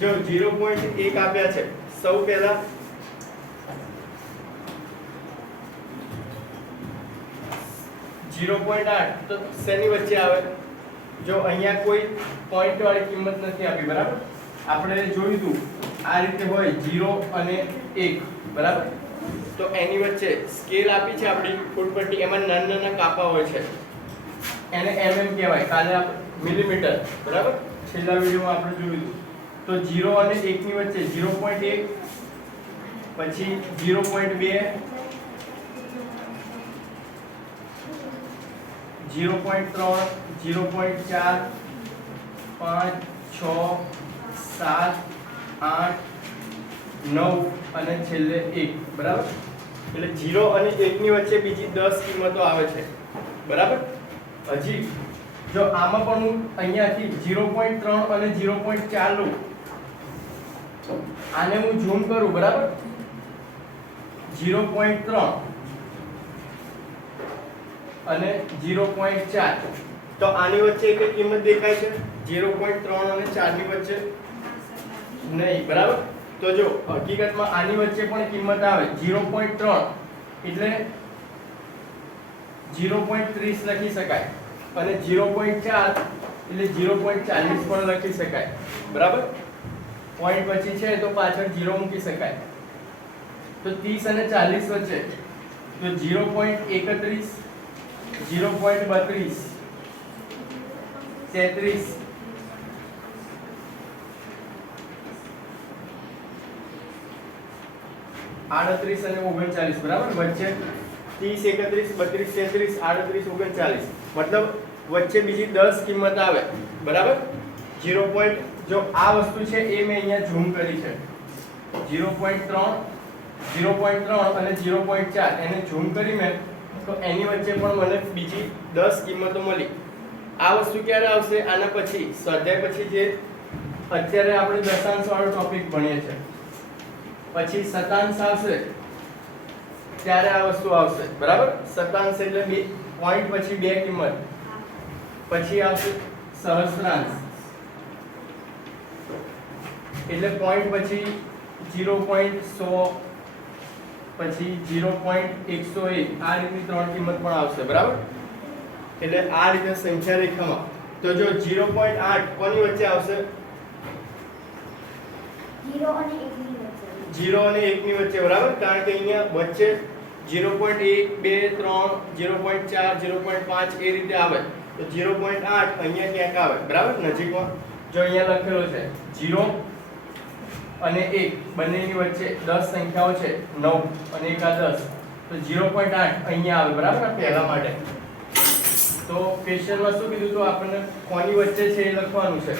જો 0.1 આપ્યા છે, સૌ પહેલા 0.8 તો શેની વચ્ચે આવે? જો અહીંયા કોઈ પોઈન્ટ વાળી કિંમત નથી આપી, બરાબર? આપણે જોયું હતું આ રીતે હોય 0 અને 1, બરાબર? તો એની વચ્ચે સ્કેલ આપી છે આપણી ફૂટપટ્ટી, એમાં નાના નાના કાપા હોય છે, એને mm કહેવાય, કાલે આપણે મિલીમીટર, બરાબર? છેલ્લા વિડિયોમાં આપણે જોયું હતું. તો 0 અને 1 ની વચ્ચે 0.1, પછી 0.2, 0.3, 0.4, 5, 6, 7, 8, 9 અને છેલ્લે 1, બરાબર? એટલે 0 અને 1 ની વચ્ચે બીજી 10 કિંમતો આવે છે, બરાબર? હજી જો આમાં પણ હું અહીંયાથી 0.3 અને 0.4 લઉં, આને હું ઝૂમ કરું, બરાબર? 0.3 અને 0.4, તો આની વચ્ચે કઈ કિંમત દેખાય છે? 0.3 અને 4 ની વચ્ચે નહીં, બરાબર? તો જો હકીકતમાં આની વચ્ચે પણ કિંમત આવે 0.3 એટલે 0.30 લખી શકાય, અને 0.4 એટલે 0.40 પણ લખી શકાય, બરાબર? પોઈન્ટ પછી છે તો પાછળ 0 મૂકી શકાય. તો 30 અને 40 વચ્ચે તો 0.31, 0.32, 33, 38 અને 39, બરાબર? વચ્ચે 30, 31, 32, 33, 38, 39, મતલબ વચ્ચે બીજી 10 કિંમત આવે, બરાબર? 0. જો આ વસ્તુ છે એ મેં અહીંયા ઝૂમ કરી છે, 0.3, 0.3 અને 0.4 એને ઝૂમ કરી મેં, તો એની વચ્ચે પણ મને બીજી 10 કિંમતો મળી. આ વસ્તુ ક્યારે આવશે? આના પછી, સ્વાધ્યાય પછી, જે અત્યારે આપણે દશાંશ વાળો ટોપિક ભણીએ છીએ, પછી શતાંશ આવશે ત્યારે આ વસ્તુ આવશે, બરાબર? શતાંશ એટલે બે પોઈન્ટ પછી બે કિંમત, પછી આવશે સહસ્ત્રાંશ એટલે પોઈન્ટ પછી 0.100, પછી 0.101, આ રીતની ત્રણ કિંમત પણ આવશે, બરાબર? એટલે આ રીતે સંખ્યા રેખામાં તો જો 0.8 કોની વચ્ચે આવશે? 0 અને 1 ની વચ્ચે. 0 અને 1 ની વચ્ચે, બરાબર? કારણ કે અહીંયા વચ્ચે 0.1, 2, 3, 0.4, 0.5 એ રીતે આવે, તો 0.8 અહીંયા ક્યાંક આવે, બરાબર? નજીકમાં જો અહીંયા લખેલો છે 0 અને 1 બંનેની વચ્ચે 10 સંખ્યાઓ છે, 9 અને 1 આ 10, તો 0.8 અહીંયા આવે, બરાબર? આ પહેલા માટે. તો ક્વેશ્ચનમાં શું કીધું હતું આપણને? કોની વચ્ચે છે એ લખવાનું છે,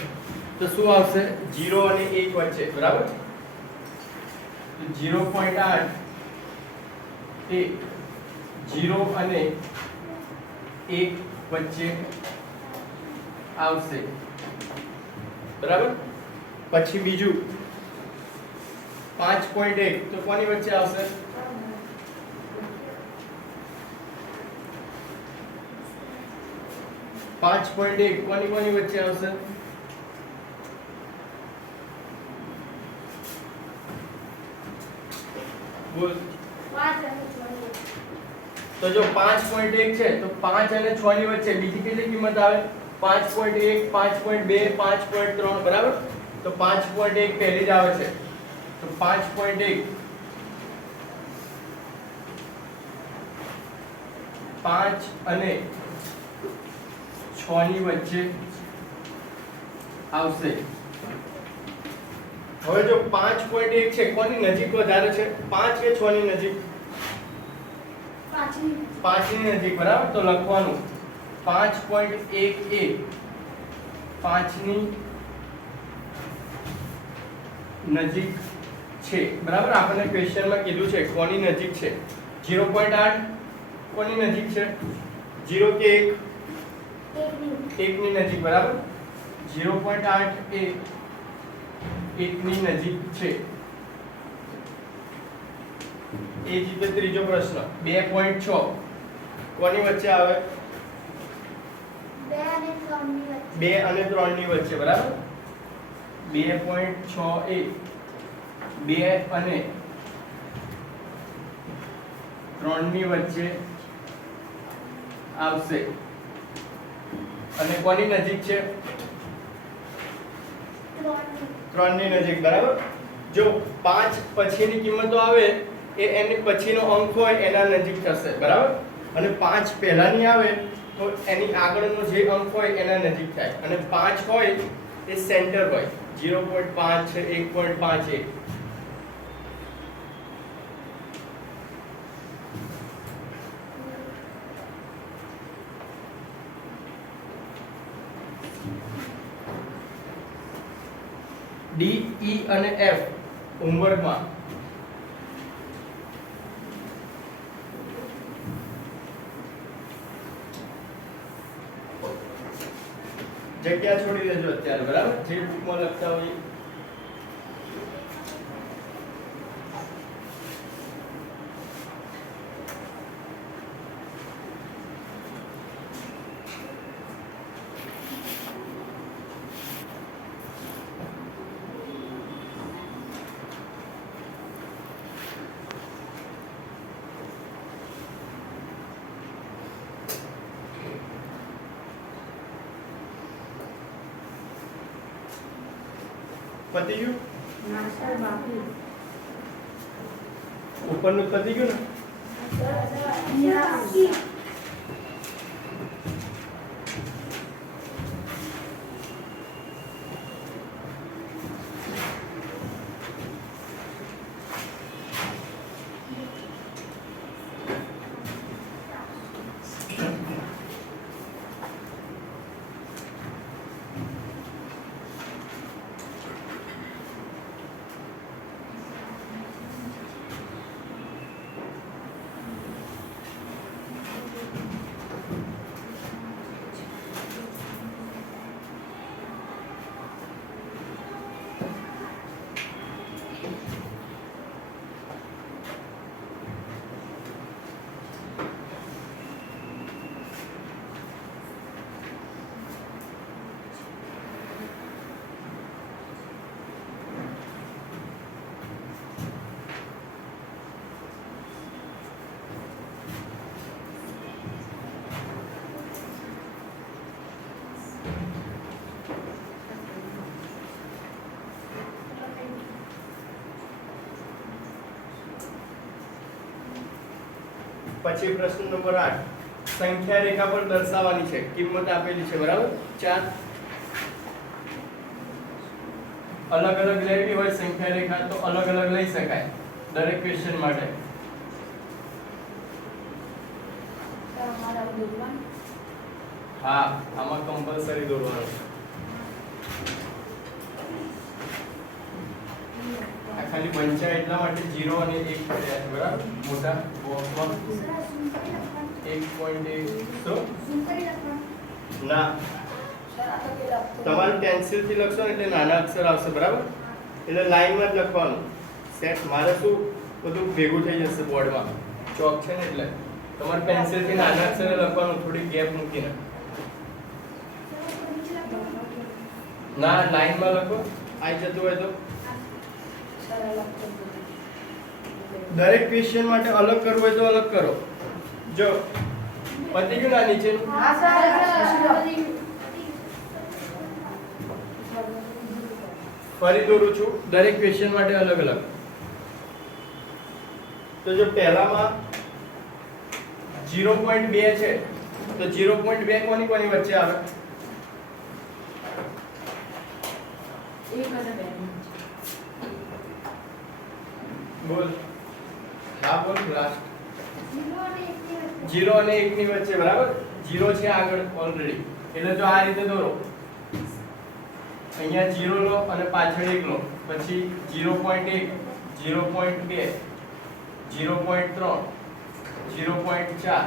તો શું આવશે? 0 અને 1 વચ્ચે, બરાબર? 0.8 એ 0 અને 1 વચ્ચે આવશે, બરાબર? પછી બીજું 5.1 તો કોની વચ્ચે આવશે? 5.1 કોની વચ્ચે આવશે? બોલ. 5 અને 6. તો જો 5.1 છે તો 5 અને 6 ની વચ્ચે બીજી કેટલી કિંમત આવે? 5.1, 5.2, 5.3, બરાબર? તો 5.1 પહેલી જ આવે છે, તો 5.1 5 અને 6 ની વચ્ચે આવશે. હવે જો 5.1 છે, કોની નજીક વધારે છે? 5 કે 6 ની નજીક? 5 ની નજીક, બરાબર? તો લખવાનું 5.1 એ 5 ની નજીક છે, બરાબર? આપણને ક્વેશ્ચનમાં કીધું છે કોની નજીક છે. 0.8 કોની નજીક છે? 0 કે 1? 1 ની નજીક, બરાબર? 0.8 એ 1 ની નજીક છે. એ જ રીતે ત્રીજો પ્રશ્ન 2.6 કોની વચ્ચે આવે? 2 અને 3 ની વચ્ચે. 2 અને 3 ની વચ્ચે, બરાબર? 2.61 2 અને 3 ની વચ્ચે આવશે અને કોની નજીક છે? 3 ની નજીક, બરાબર. જો 5 પછીની કિંમતો આવે એ એની પછીનો અંક હોય એના નજીક થશે, બરાબર. અને 5 પહેલાની આવે તો એની આગળનો જે અંક હોય એના નજીક થાય અને 5 હોય એ સેન્ટર હોય. 0.5 છે, 1.5 ડી, ઈ અને એફ હોમવર્કમાં જગ્યા છોડી દેજો અત્યારે, બરાબર. જે બુકમાં લખતા હોય પતી ગયું. માસ્ટર બાકી ઉપરનું પતી ગયું ને? બાકી પછી પ્રશ્ન નંબર 8, સંખ્યા રેખા પર દર્શાવવાની છે. કિંમત આપેલી છે, બરાબર. 4 અલગ અલગ લેવી હોય સંખ્યા રેખા તો અલગ અલગ લઈ શકાય દરેક ક્વેશ્ચન માટે. હા, આમાં કમ્પલસરી દોરવાનું છે. આ ખાલી વંચાય એટલા માટે 0 અને 1 પડ્યા છે, બરાબર. મોટા બોક્સમાં 1.1 તો ના, તમારે પેન્સિલ થી લખશો ને એટલે નાના અક્ષર આવશે, બરાબર. એટલે લાઈનમાં જ લખવાનું. સેટ મારે શું બધું ભેગું થઈ જશે બોર્ડમાં, ચોક છે ને એટલે તમારે પેન્સિલ થી નાના અક્ષરે લખવાનું, થોડી ગેપ મૂકીને. ના, લાઈનમાં લખો, આવી જતું હોય તો. દરેક ક્વેશ્ચન માટે અલગ કરવું હોય તો અલગ કરો. જો પતી ગયું ના નીચેનું? ફરી દોરું છું દરેક ક્વેશ્ચન માટે અલગ અલગ. તો જો પહેલામાં 0.2 છે તો 0.2 કોની કોની વચ્ચે આવે? 1 અને 2 બોલ. હા બોલ. લાસ્ટ 0 અને 1 ની વચ્ચે, બરાબર. 0 છે આગળ ઓલરેડી, એટલે જો આ રીતે દોરો, અહીંયા 0 લો અને પાછળ 1 લો, પછી 0.1 0.2 0.3 0.4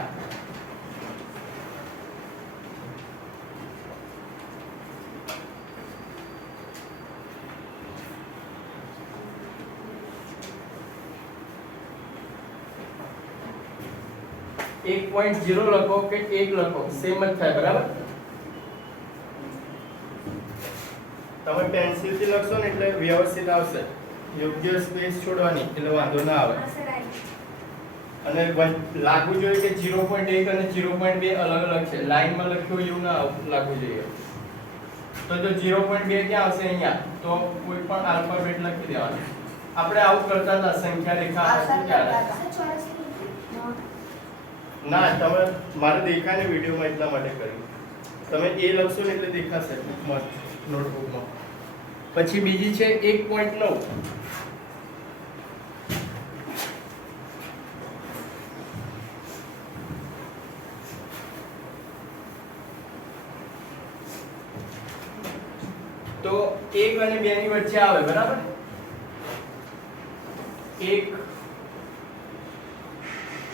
1.0 લખો કે 1 લખો સેમ જ થાય, બરાબર. તમે પેન્સિલથી લખશો ને એટલે વ્યવસ્થિત આવશે. યોગ્ય સ્પેસ છોડવાની એટલે વાંધો ના આવે. અને લાગવું જોઈએ કે 0.1 અને 0.2 અલગ અલગ છે. લાઈનમાં લખ્યું એવું ના લાગવું જોઈએ. તો જો 0.2 ક્યાં આવશે? અહીંયા. તો કોઈ પણ આલ્ફાબેટ લખી દેવાનું. આપણે આવું કરતા હતા સંખ્યા રેખા શું ક્યારે? ના, તમે મારે દેખાને વિડિયોમાં એટલા માટે કર્યું. તમે એ લખશો ને એટલે દેખાશે બુકમાં, નોટબુકમાં. પછી બીજી છે 1.9. તો 1 અને 2 ની વચ્ચે આવે, બરાબર? 1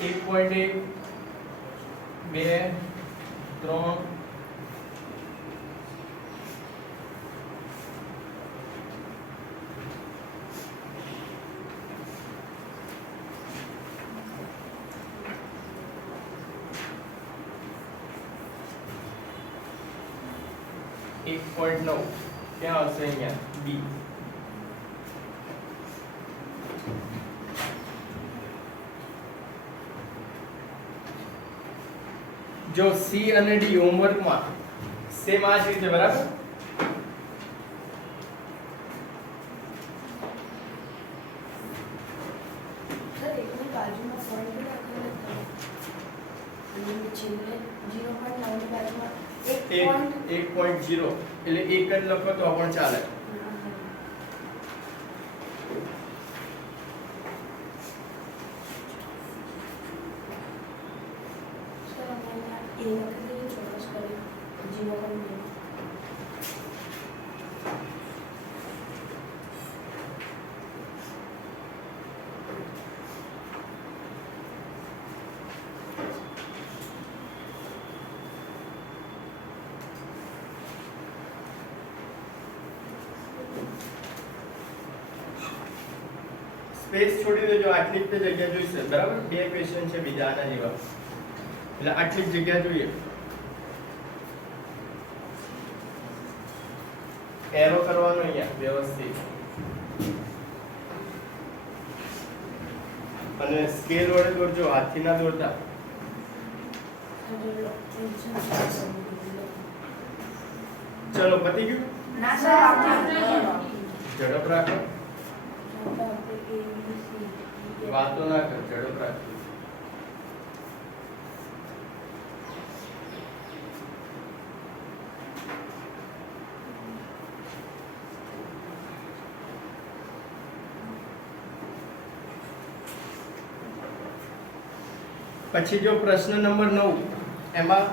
1.1 2 3 1.9 ક્યાં આવશે? અહીંયા બી. જો સી અને ડી હોમવર્કમાં સેમ આ જ રીતે, બરાબર? સર એકની બાજુમાં પોઈન્ટ લખેલો હતો અને છેલ્લે 0.9 ની બાજુમાં 1.0 એટલે એક જ લખો તો પણ ચાલે. સર અહીંયા એ લખી ચોરસ કરી 0.2. સ્પેસ છોડી દેજો. આટલી જ જગ્યા જોઈશે, બરાબર? બે ક્વેશ્ચન છે બીજા આના જેવા, એટલે આટલી જ જગ્યા જોઈએ. એરો કરવાનો અહીંયા વ્યવસ્થિત, અને સ્કેલ વડે દોરજો, હાથથી ના દોરતા. ચલો, પતી ગયું? ના સર, ઝડપ રાખો, વાતો ના કર, ઝડપ રાખો. પછી જો પ્રશ્ન નંબર 9 એમાં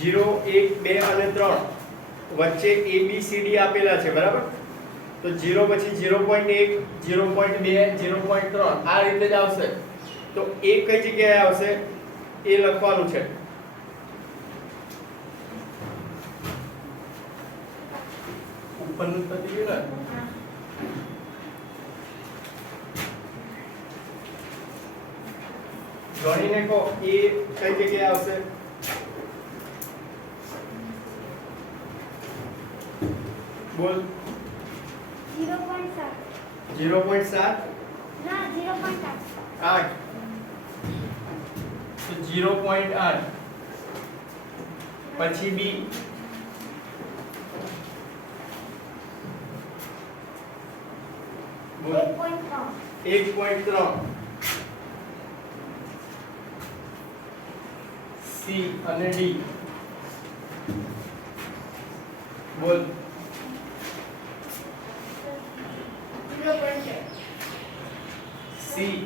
0 1 2 અને 3 વચ્ચે A B C D આપેલા છે, બરાબર? તો 0 પછી 0.1 0.2 0.3 આ રીતે જ આવશે. તો એ કઈ જગ્યાએ આવશે એ લખવાનું છે. ઉપરનું પતી ગયું ને? ગણીને કહો એ કઈ જગ્યાએ આવશે? બોલ. 0.7 0.7 ના 0.8 8 તો 0.8 પછી બી બોલ. 1.3 સી અને ડી બોલ. 0.8 સી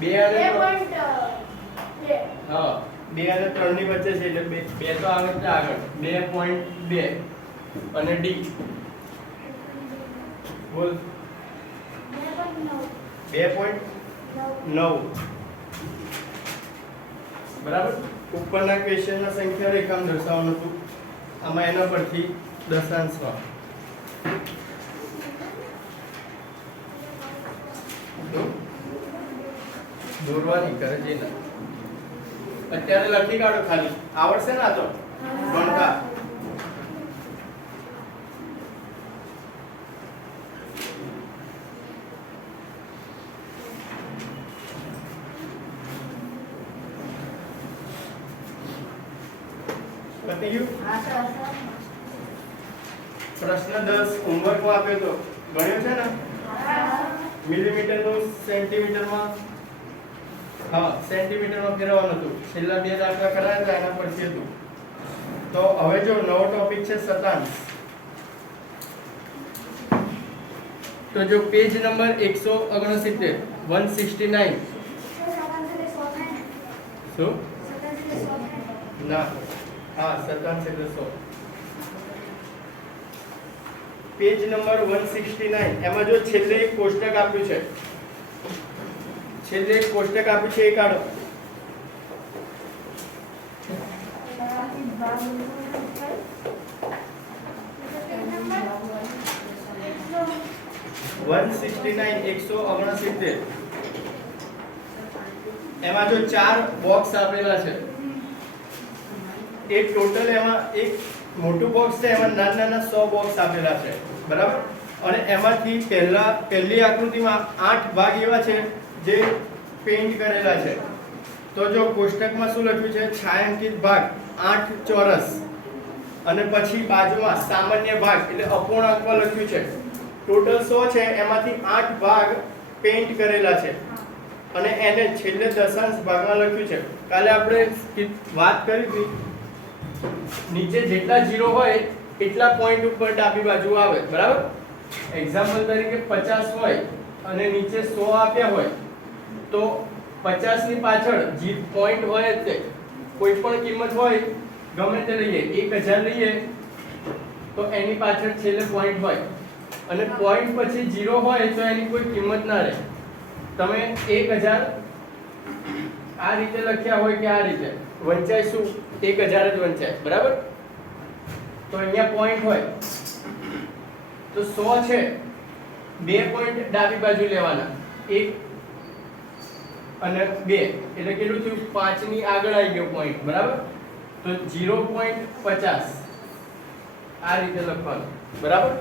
2 અને 2.2 હા 2 અને 3 ની વચ્ચે છે એટલે 2 તો આવે છે આગળ. 2.2 અને ડી બોલ. 2.9 બરાબર. ઉપરના ક્વેશ્ચનના સંખ્યા રેખામાં દર્શાવવાનું હતું, આમાં એના પરથી દશાંશમાં દોરવાની કરે છે ને. અત્યારે લખી કાઢો, ખાલી આવડશે ને આ તો ગણતા. પતી ગયું? હા સર. પ્રશ્ન 10 હોમવર્કમાં આપ્યો તો ગણ્યો છે ને? મિલીમીટરનું સેન્ટીમીટરમાં, હા સેન્ટીમીટરમાં ફેરવવાનું હતું. છેલ્લા 2 દાખલા કરાયા હતા એના પરથી હતું. તો હવે જો નવો ટોપિક છે શતાંશ. તો જો પેજ નંબર 169 169. શું? ના, હા શતાંશ એટલે 100. પેજ નંબર 169 એમાં જો છેલ્લે એક કોષ્ટક આપ્યું છે, છેલ્લે એક કોષ્ટક આપ્યું છે એ કાઢો. વન 169 એમાં જો 4 બોક્સ આપેલા છે. એક ટોટલ એમાં એક મોટું બોક્સ છે, એમાં નાના નાના 100 બોક્સ આપેલા છે, બરાબર. અને એમાંથી પહેલી આકૃતિમાં 8 ભાગ એવા છે જે પેઇન્ટ કરેલા છે. તો જો કોષ્ટકમાં શું લખ્યું છે? છાयांकित ભાગ 8 ચોરસ, અને પછી બાજુમાં સામાન્ય ભાગ એટલે અપૂર્ણાંકમાં લખ્યું છે. ટોટલ 100 છે, એમાંથી 8 ભાગ પેઇન્ટ કરેલા છે અને એને છેલ્લે દશાંશ ભાગમાં લખ્યું છે. કાલે આપણે વાત કરી હતી, નીચે જેટલા 0 હોય એટલા પોઈન્ટ ઉપર ડાબી બાજુ આવે, બરાબર. એક્ઝામ્પલ તરીકે 50 હોય અને નીચે 100 આપ્યા હોય તો 50 ની પાછળ જે પોઈન્ટ હોય તે કોઈ પણ કિંમત હોય ગમે તે લઈએ, 1000 લઈએ તો એની પાછળ છેલ્લે પોઈન્ટ હોય, અને પોઈન્ટ પછી 0 હોય તો એની કોઈ કિંમત ના રહે. તમે 1000 આ રીતે લખ્યા હોય કે આ રીતે વંચાય શું? 1000 જ વંચાય, બરાબર. તો અહીંયા પોઈન્ટ હોય તો 100 છે, 2 પોઈન્ટ ડાબી બાજુ લેવાના, 1 અને 2 એટલે કેટલું થયું? 5 ની આગળ આવી ગયો પોઈન્ટ, બરાબર. તો 0.50 આ રીતે લખવાનું, બરાબર.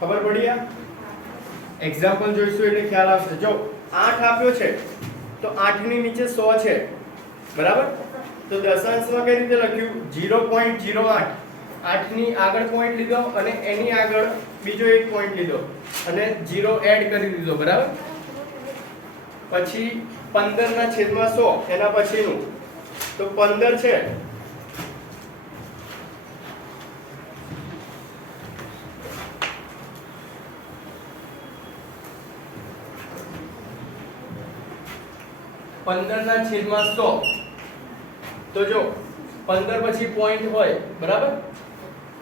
ખબર પડી? આ એક્ઝામ્પલ જોઈશું એટલે ખ્યાલ આવશે. જો 8 આપ્યો છે તો 8 ની નીચે 100 છે, બરાબર. તો દશાંશમાં કઈ રીતે લખ્યું? 0.08. 8 ની આગળ પોઈન્ટ લીધો અને એની આગળ બીજો એક પોઈન્ટ લીધો અને 0 એડ કરી દીધો, બરાબર. પછી 15/100 એના પછીનું તો 15 છે, (15/100). તો જો 15 પછી પોઈન્ટ હોય, બરાબર.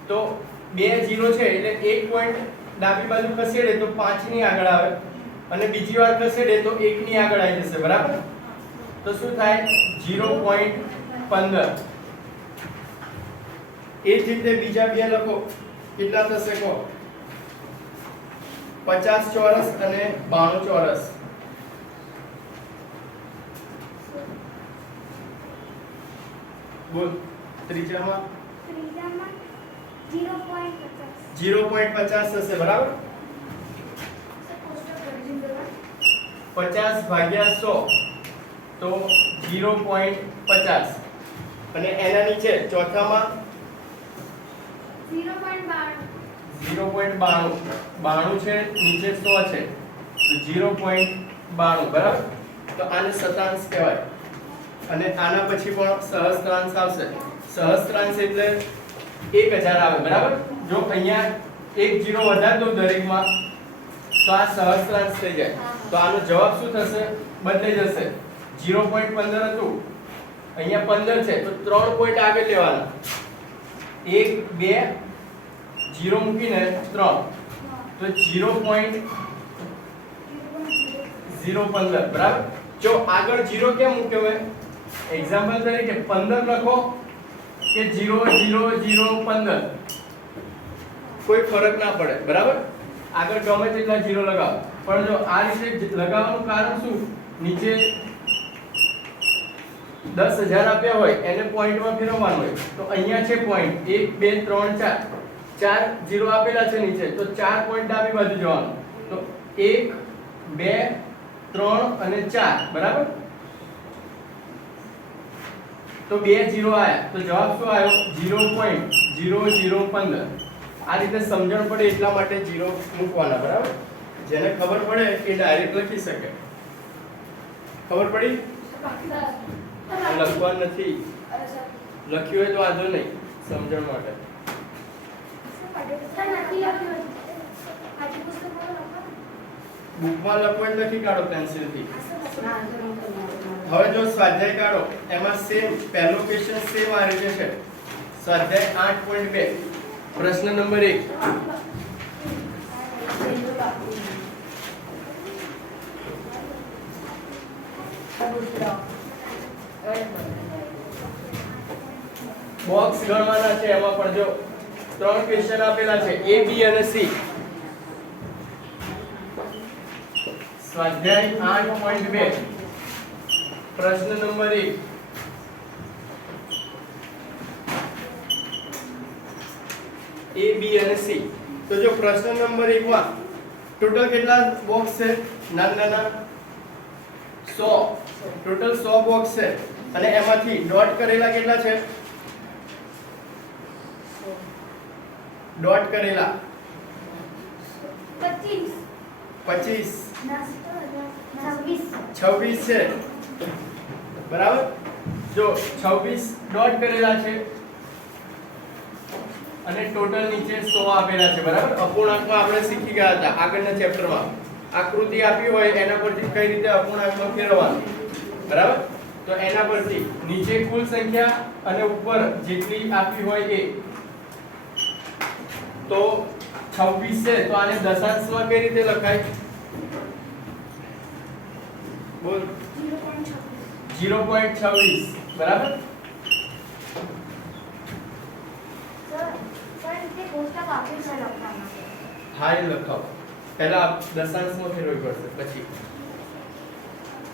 તો 2 0 છે એટલે એક પોઈન્ટ ડાબી બાજુ ખસેડે તો 5 ની આગળ આવે, અને બીજી વાર ખસેડે તો 1 ની આગળ આવી જશે, બરાબર. તો શું થાય? 0.15. એ જ રીતે બીજા બે લખો, કેટલા થશે કહો? 50 ચોરસ અને 92 ચોરસ. બોલ. ત્રીજામાં 0.50 થશે, બરાબર. 50 ભાગ્યા 100 તો 0.50. અને એના નીચે ચોથામાં 0.92 છે, નીચે 100 છે તો 0.92, બરાબર. તો આને શતાંશ કહેવાય. અને આના પછી પણ સહસ્ત્રાંશ આવશે. સહસ્ત્રાંશ એટલે 1000 આવે, બરાબર. જો અહીંયા 1 0 વધારી દઉં દરેકમાં તો આ સહસ્ત્રાંશ થઈ જાય. તો આનો જવાબ શું થશે? બદલાઈ જશે. 0.15 હતું, અહીંયા 15 છે તો 3 પોઈન્ટ આગળ લેવાના, 1 2 0 મૂકીને 3 તો 0.015, બરાબર. જો આગળ 0 કેમ મૂક્યો મેં? એક્ઝામ્પલ તરીકે 15 લખો કે 0 0 0 15 કોઈ ફરક ના પડે, બરાબર. આગળ ગમે તેટલા 0 લગાવો, પણ જો આ રીતે લગાવવાનું કારણ શું? નીચે 10000 આપ્યા હોય એને પોઈન્ટમાં ફેરવવાનું હોય તો અહીંયા છે પોઈન્ટ 1 2 3 4 0 આપેલા છે નીચે, તો 4 પોઈન્ટ ડાબી બાજુ જવાનું. તો 1 2 3 અને 4, બરાબર. તો 2 0 આયા તો જવાબ શું આવ્યો 0.0015 આ રીતે સમજણ પડે એટલા માટે 0 મૂકવાના બરાબર જેને ખબર પડે એ ડાયરેક્ટ લખી શકે ખબર પડી લખવા નથી લખ્યું હોય તો વાંધો નહીં સમજણ માટે બુકમાં લખો એટલે લખી કાઢો પેન્સિલ થી હવે જો સ્વાધ્યાય કાઢો એમાં સેમ પહેલો ક્વેશ્ચન સેમ આ રીતે છે સ્વાધ્યાય 8.2 પ્રશ્ન નંબર 1 બોક્સ ગણવાના છે એમાં પણ જો ત્રણ ક્વેશ્ચન આપેલા છે A B અને C સ્વાધ્યાય 8.2 પ્રશ્ન નંબર 1 A B અને C તો જો પ્રશ્ન નંબર 1 માં ટોટલ કેટલા બોક્સ છે નાના 100 ટોટલ 100 બોક્સ છે અને એમાંથી ડોટ કરેલા કેટલા છે ડોટ કરેલા 25 26 છે બરાબર જો 26 ડોટ કરેલા છે અને ટોટલ નીચે 100 આપેલા છે બરાબર અપૂર્ણાંકમાં આપણે શીખી ગયા હતા આગળના ચેપ્ટરમાં આકૃતિ આપી હોય એના પરથી કઈ રીતે અપૂર્ણાંકમાં ફેરવવાનું બરાબર તો એના પરથી નીચે કુલ સંખ્યા અને ઉપર જેટલી આપી હોય એ તો 26 છે તો આને દશાંશમાં કઈ રીતે લખાય બોલ 0.26 બરાબર હા એ લખાવો પહેલા દશાંશમાં ફેરવવી પડશે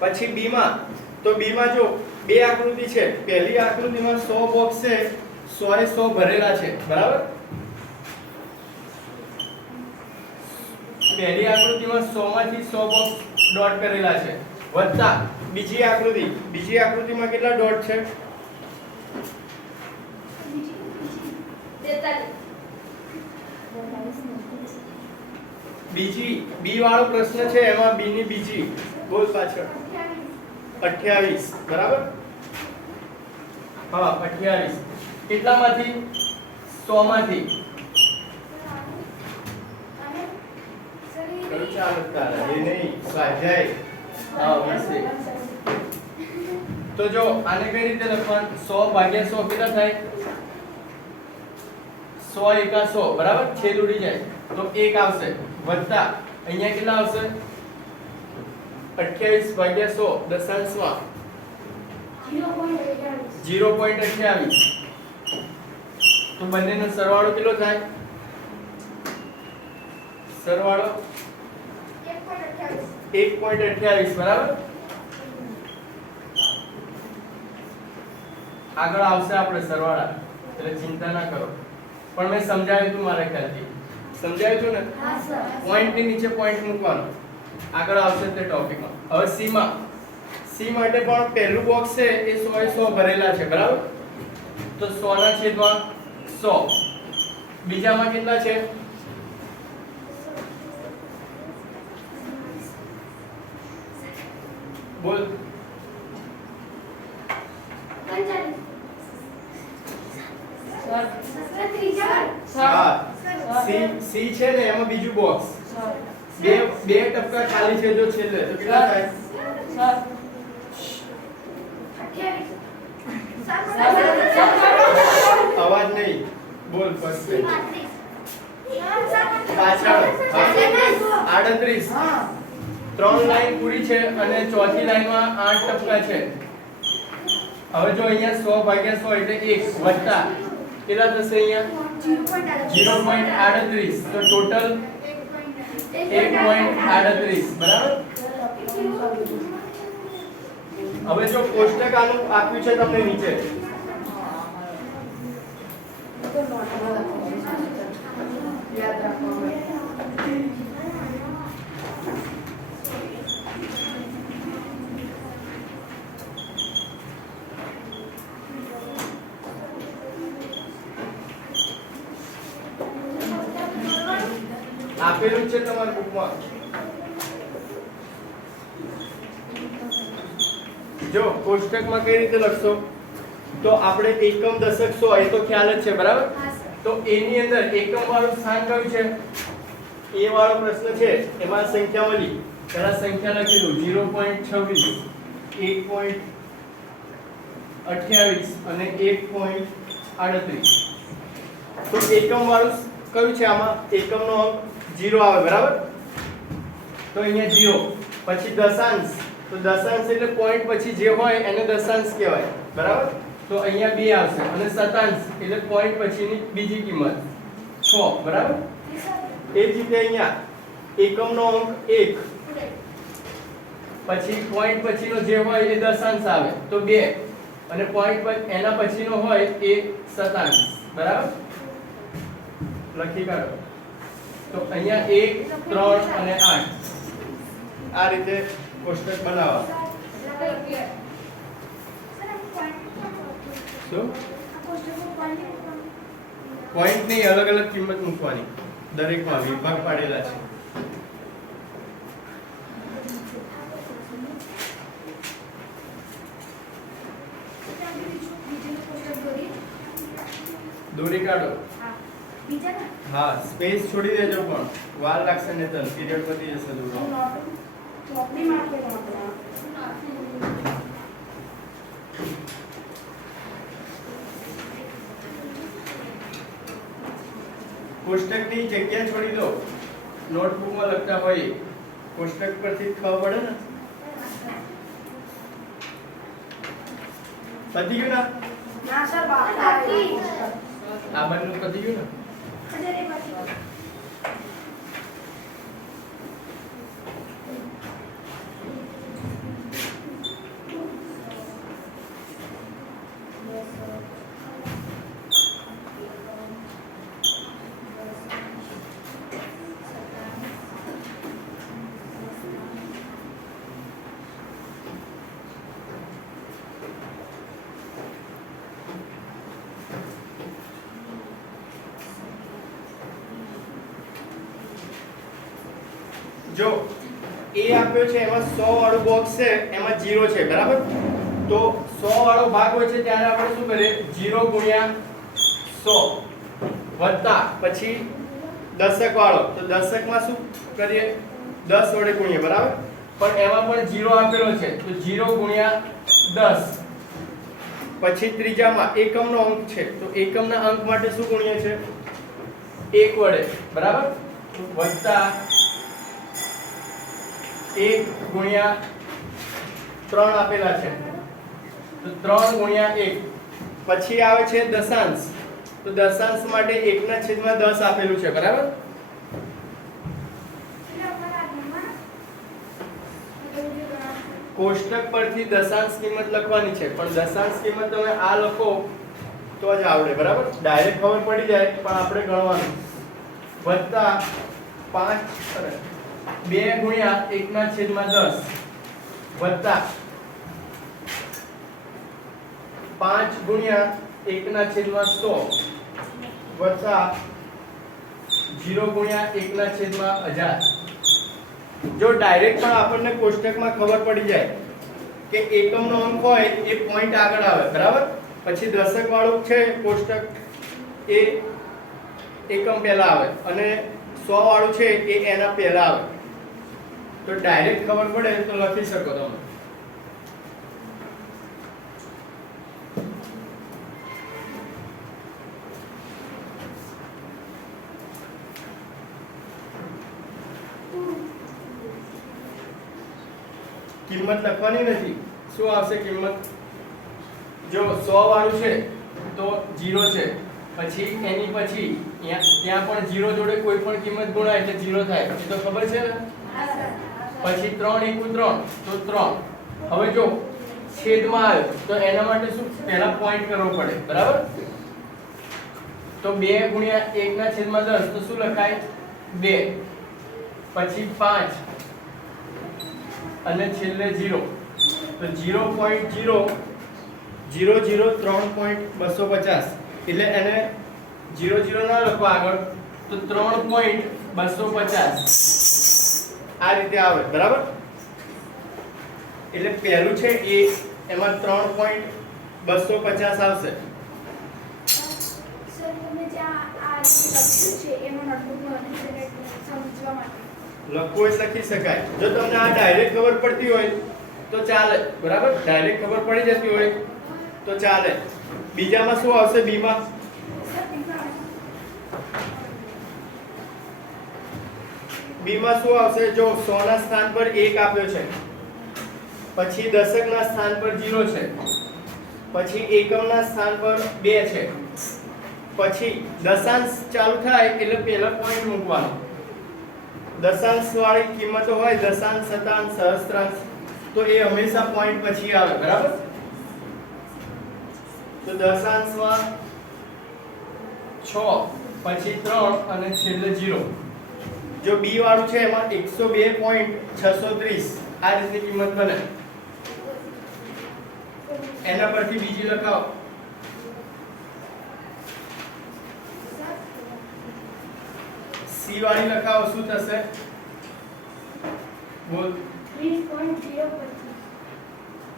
પછી B માં તો B માં જો બે આકૃતિ છે પહેલી આકૃતિમાં 100 બોક્સ છે 100 ને 100 ભરેલા છે બરાબર પહેલી આકૃતિમાં 100 માંથી 100 બોક્સ ડોટ કરેલા છે વત્તા બીજી આકૃતિમાં કેટલા ડોટ છે બીજી બી વાળો પ્રશ્ન છે એમાં બી ની બીજી બોલ પાછળ 28 બરાબર હા 28 કેટલામાંથી 100 માંથી કરું ચાલુ તારા એ નહીં સ્વાધ્યાય હા વિશે તો જો આને કઈ રીતે લખવાનું 100 ભાગ્યા 100 કેટલા થાય 100 એકા 100 બરાબર છેદ ઉડી જાય તો 1 આવશે વત્તા અહીંયા કેટલા આવશે 28 ભાગ્યા 100 દશાંશમાં 0.28 તો બંનેનો સરવાળો કેટલો થાય સરવાળો 1.28 બરાબર આગળ આવશે આપણે સરવાળા એટલે ચિંતા ના કરો પણ મેં સમજાવ્યું હતું મારા ખ્યાલથી સમજાવ્યું હતું ને હા સર પોઈન્ટ ની નીચે પોઈન્ટ મૂકવાનો આગળ આવશે તે ટોપિકમાં હવે સી માં સી માટે પણ પહેલું બોક્સ છે એ 100 એ 100 ભરેલા છે બરાબર તો 100 ના છેદમાં 100 બીજામાં કેટલા છે બોલ સી છે ને એમાં બીજું બોક્સ બે ટપકા ખાલી છે જો છેલ્લે તો કેટલા થાય અવાજ નહીં બોલ ફર્સ્ટ પાછળ 38 ત્રણ લાઈન પૂરી છે અને ચોથી લાઈનમાં 8 ટપકા છે હવે જો અહીંયા 100 ભાગ્યા 100 એટલે 1 વત્તા કેટલા થશે અહીંયા 0.38 તો ટોટલ 1.38 બરાબર હવે જો કોષ્ટક આનું આપ્યું છે તમને નીચે યાદ રાખવાનું આપેલું જ છે તમારા બુકમાં. જો કોષ્ટકમાં કઈ રીતે લખશો તો આપણે એકમ દશક સો એ તો ખ્યાલ જ છે બરાબર. હા સર. તો એની અંદર એકમ વાળું સ્થાન કયું છે એ વાળો પ્રશ્ન છે એમાં સંખ્યા મળી પહેલા સંખ્યા લખેલું 0.26 1.28 અને 1.38 તો એકમ વાળું કયું છે આમાં એકમનો અંક 0 આવે બરાબર. તો અહીંયા 0 પછી દશાંશ તો દશાંશ એટલે પોઈન્ટ પછી જે હોય એને દશાંશ કહેવાય બરાબર. તો અહીંયા 2 આવશે અને શતાંશ એટલે પોઈન્ટ પછીની બીજી કિંમત 6 બરાબર. એ જ રીતે અહીંયા એકમનો અંક 1 પછી પોઈન્ટ પછીનો જે હોય એ દશાંશ આવે તો 2 અને પોઈન્ટ એના પછીનો હોય એ શતાંશ બરાબર. લખી કાઢો. તો અહીંયા 1 3 અને 8 આ રીતે કોષ્ટક બનાવો. શું પોઈન્ટ નહીં અલગ અલગ કિંમત મૂકવાની દરેકમાં વિભાગ પાડેલા છે. દોરી કાઢો. હા સ્પેસ છોડી દેજો પણ વાર લાગશે ને તો પીરિયડ પતી જશે દોરવાનો. કોષ્ટકની જગ્યા છોડી દો. નોટબુકમાં લખતા હોય કોષ્ટક પરથી જ ખબર પડે ને. પતી ગયું ના આ બાજુ પતી ગયું ને. જો એ આપ્યો છે એમાં 100 વાળું બોક્સ છે એમાં 0 છે બરાબર. તો 100 વાળો ભાગ હોય છે ત્યારે આપણે શું કરીએ 0 ગુણ્યા 100 વત્તા પછી દશક વાળો તો દશકમાં શું કરીએ 10 વડે ગુણીએ બરાબર. પણ એમાં પણ 0 આપેલો છે તો 0 ગુણ્યા 10 પછી ત્રીજામાં એકમનો અંક છે તો એકમના અંક માટે શું ગુણીએ છે 1 વડે બરાબર વત્તા 1 ગુણ્યા 3 આપેલા છે તો 3 ગુણ્યા 1 પછી આવે છે દશાંશ તો દશાંશ માટે 1/10 આપેલું છે બરાબર. કોષ્ટક પરથી દશાંશ કિંમત લખવાની છે પણ દશાંશ કિંમત તમે આ લખો તો જ આવડે બરાબર. ડાયરેક્ટ ખબર પડી જાય પણ આપણે ગણવાનું વત્તા 2 ગુણ્યા 1/10 વત્તા 5 ગુણ્યા 1/100 વત્તા 0 ગુણ્યા 1/1000. જો ડાયરેક્ટ પણ આપણને કોષ્ટકમાં ખબર પડી જાય કે એકમનો અંક હોય એ પોઈન્ટ આગળ આવે બરાબર. પછી દશક વાળું છે કોષ્ટક એ એકમ પહેલા આવે અને 100 વાળું છે એ એના પહેલા આવે તો ડાયરેક્ટ ખબર પડે તો લખી શકો તમે. કિંમત લખવાની નથી. શું આવશે કિંમત? જો 100 વાળું છે તો 0 છે પછી એની પછી ત્યાં પણ 0 જોડે કોઈ પણ કિંમત ગુણાય એટલે 0 થાય એ તો ખબર છે ને. પછી 3 * 3 તો 3. હવે જો છેદમાં આવ્યો તો એના માટે શું પહેલા પોઈન્ટ કરવો પડે બરાબર. તો 2 ગુણ્યા 1/10 તો શું લખાય 2 પછી 5 અને છેલ્લે 0 તો 0.000 3.250 એટલે એને 00 ના લખો આગળ તો 3.250 આ રીતે આવે બરાબર. એટલે પહેલું છે એ એમાં 3.250 આવશે. સર તમે જ્યાં આ લખ્યું છે એમાં નોટબુકમાં સમજવા માટે લખવું જ લખી શકાય. જો તમને આ ડાયરેક્ટ ખબર પડતી હોય તો ચાલે બરાબર. ડાયરેક્ટ ખબર પડી જતી હોય તો ચાલે. બીજામાં શું આવશે? બીમાં બીમાં શું આવશે? જો 100 ના સ્થાન પર 1 આપ્યો છે, પછી દશકના સ્થાન પર 0 છે, પછી એકમના સ્થાન પર 2 છે, પછી દશાંશ ચાલુ થાય એટલે પહેલા પોઈન્ટ મૂકવાનો. દશાંશ વાળી કિંમતો હોય દશાંશ, શતાંશ, સહસ્ત્રાંશ તો એ હંમેશા પોઈન્ટ પછી આવે બરાબર. તો દશાંશમાં 6 પછી 3 અને છેલ્લે 0. જો બી વાળું છે એમાં 102.630 આ રીતની કિંમત બને. એના પરથી બીજી લખાવો. સી વાળી લખાવો. શું થશે? બોલ.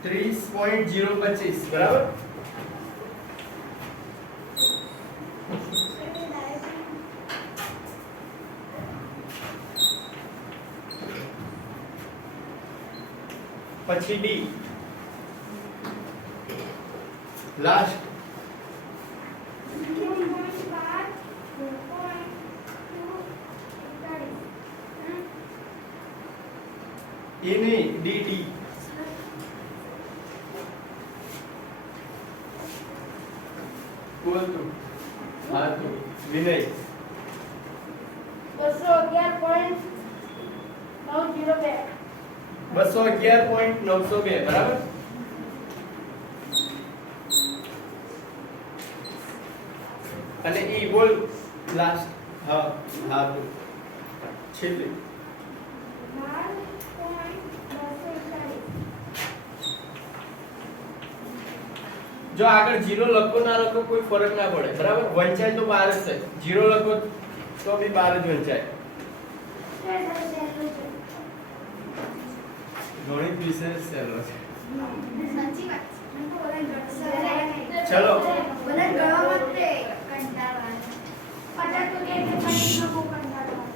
30.025 બરાબર. પછી ડી લાસ્ટ. એ નહીં, ડી ડી. બોલ તું. હા તું. વિનય. 211.902 બરાબર. અને ઈ બોલ લાસ્ટ. હા હા તું છેલ્લે. જો આગળ 0 લખો ના લખો કોઈ ફરક ના પડે બરાબર. વંચાય તો 12 જ થાય. 0 લખો તો બી 12 જ વંચાય. ગણિત વિશે સહેલો છે. સાચી વાત ચલો. બધા ગણવા માટે કંટાળવા. 50 તો કે